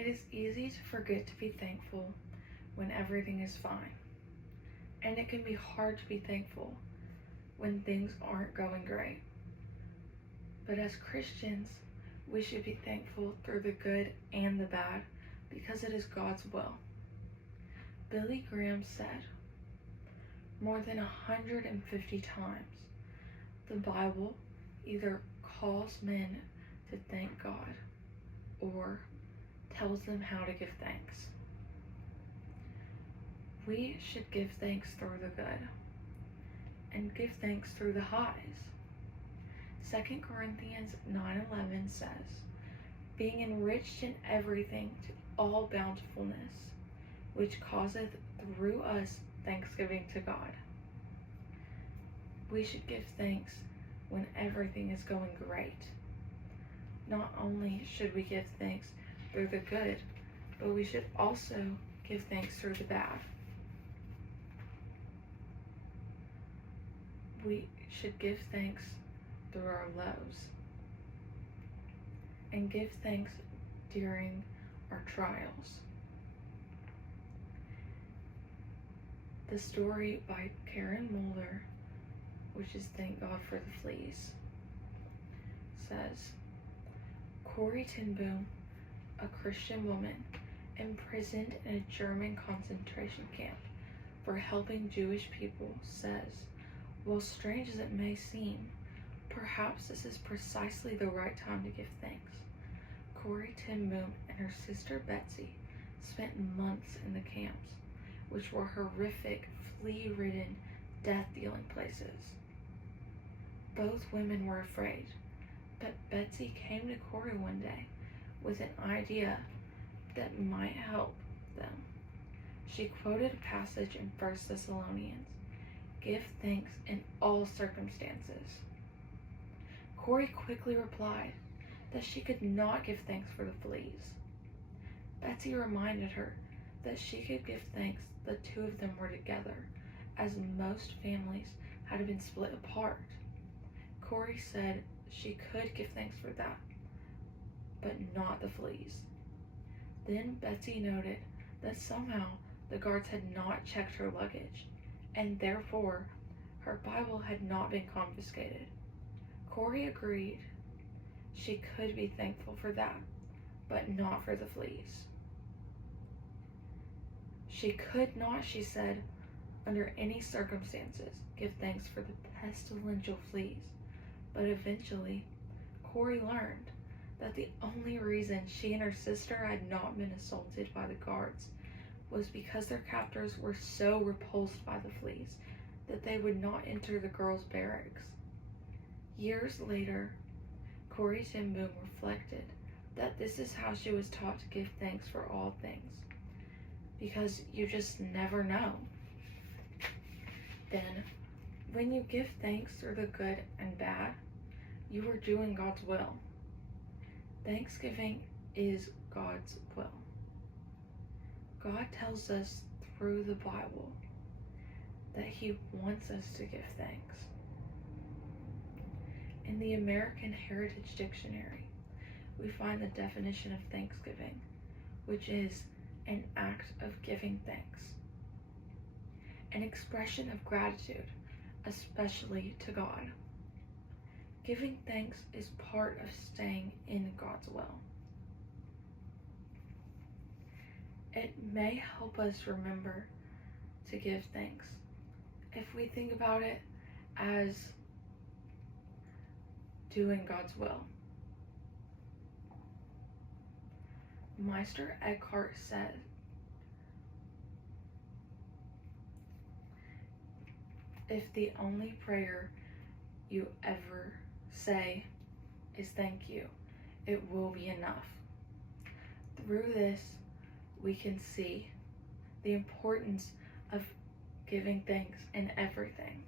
It is easy to forget to be thankful when everything is fine, and it can be hard to be thankful when things aren't going great. But as Christians, we should be thankful through the good and the bad because it is God's will. Billy Graham said, more than 150 times, the Bible either calls men to thank God or tells them how to give thanks. We should give thanks through the good and give thanks through the highs. 2 Corinthians 9:11 says, being enriched in everything to all bountifulness, which causeth through us thanksgiving to God. We should give thanks when everything is going great. Not only should we give thanks through the good, but we should also give thanks through the bad. We should give thanks through our lows and give thanks during our trials. The story by Karen Mulder, which is Thank God for the Fleas, says, Corrie ten Boom, a Christian woman imprisoned in a German concentration camp for helping Jewish people, says, well, strange as it may seem, perhaps this is precisely the right time to give thanks. Corrie ten Boom and her sister Betsy spent months in the camps, which were horrific, flea-ridden, death-dealing places. Both women were afraid, but Betsy came to Corrie one day with an idea that might help them. She quoted a passage in 1 Thessalonians, give thanks in all circumstances. Corrie quickly replied that she could not give thanks for the fleas. Betsy reminded her that she could give thanks the two of them were together, as most families had been split apart. Corrie said she could give thanks for that, but not the fleas. Then Betsy noted that somehow the guards had not checked her luggage, and therefore her Bible had not been confiscated. Corrie agreed she could be thankful for that, but not for the fleas. She could not, she said, under any circumstances, give thanks for the pestilential fleas. But eventually, Corrie learned that the only reason she and her sister had not been assaulted by the guards was because their captors were so repulsed by the fleas that they would not enter the girls' barracks. Years later, Corrie ten Boom reflected that this is how she was taught to give thanks for all things, because you just never know. Then, when you give thanks through the good and bad, you are doing God's will. Thanksgiving is God's will. God tells us through the Bible that He wants us to give thanks. In the American Heritage Dictionary, we find the definition of thanksgiving, which is an act of giving thanks, an expression of gratitude, especially to God. Giving thanks is part of staying in God's will. It may help us remember to give thanks if we think about it as doing God's will. Meister Eckhart said, if the only prayer you ever say is thank you, it will be enough. Through this, we can see the importance of giving thanks in everything.